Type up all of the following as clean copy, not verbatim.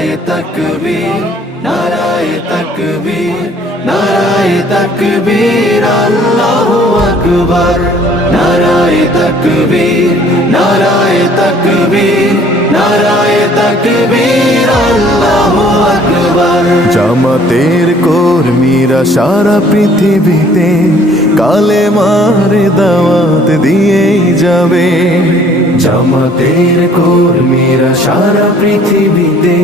নারায়ে তাকবীর, নারায়ে তাকবীর, নারায়ে তাকবীর, আল্লাহু আকবার। নারায়ে তাকবীর, নারায়ে তাকবীর, নারায়ে তাকবীর, আল্লাহু আকবার। জামাতের কর্মীরা সারা পৃথিবীতে কালেমার দাওয়াত দিয়েই যাবে। জামাতের কর্মীরা সারা পৃথিবীতে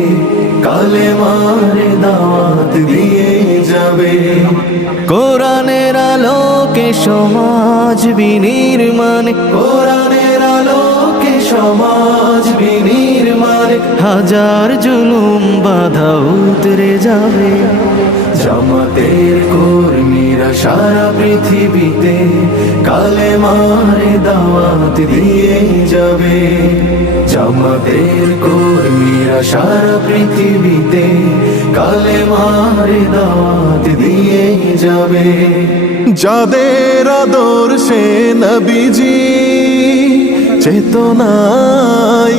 কালেমার দাওয়াত দিয়ে যাবে। কোরআনের আলোকে সমাজ বিনির্মাণ, কোরআনের আলোকে সমাজ বিনির্মাণ, হাজার জুলুম বাধা উতরে যাবে। জামাতের কর্মীরা সারা পৃথিবীতে কালেমার দাওয়াত দিয়ে যাবে। জামাতের কর্মীরা সারা পৃথিবীতে কালেমার দাওয়াত দিয়ে যাবে। যাদের আদর্শে নবীজি চেতনা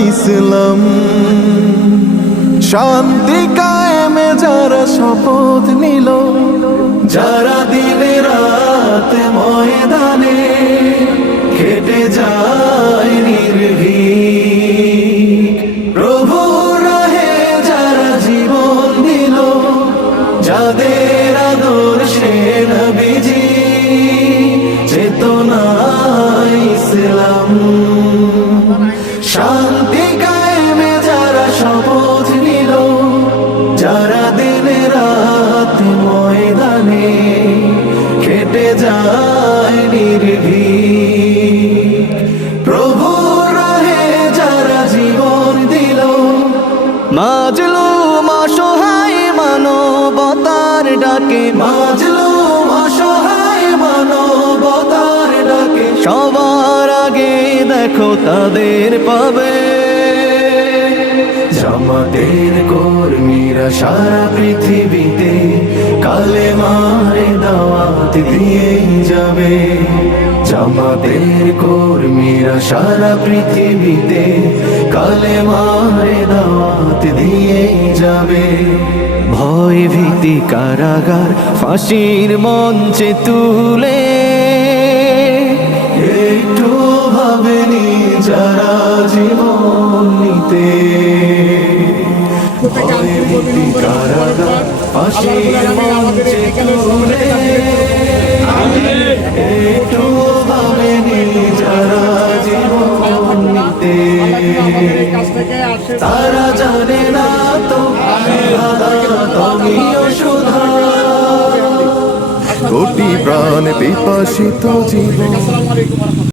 ইসলাম, শান্তি কায়েমে যারা শপথ নিল, যারা দিনে রাত ময়দানে কেটে যায় নির্ভীক, প্রভু রাহে যারা জীবন দিল, যাদের আদর্শে নবীজি চেতনা ইসলাম, শান্তি কায়েমে যারা শপথ নিল, যারা দিনে রাত ময়দানে কেটে যায় নির্ভীক, প্রভু রাহে যারা জীবন দিল, মাজলুম অসহায় মানবতার ডাকে, মাজলুম অসহায় মানবতার ডাকে, সবার আগে দেখো তাদের পাবে। জামাতের কর্মীরা সারা পৃথিবীতে কালেমার দাওয়াত দিয়ে যাবে। জামাতের কর্মীরা সারা পৃথিবীতে কালেমার দাওয়াত দিয়ে যাবে। ভয় ভীতি কারাগার ফাঁসির মঞ্চে তুলে, একটু ভাবেনি যারা জীবন নিতে, ভয় ভীতি কারাগার ফাঁসির মঞ্চে তুলে, একটু ভাবেনি যারা জীবন নিতে, তারা জানে না তো তুমিও সুধা, কোটি প্রাণ পিপাসিত জীবন।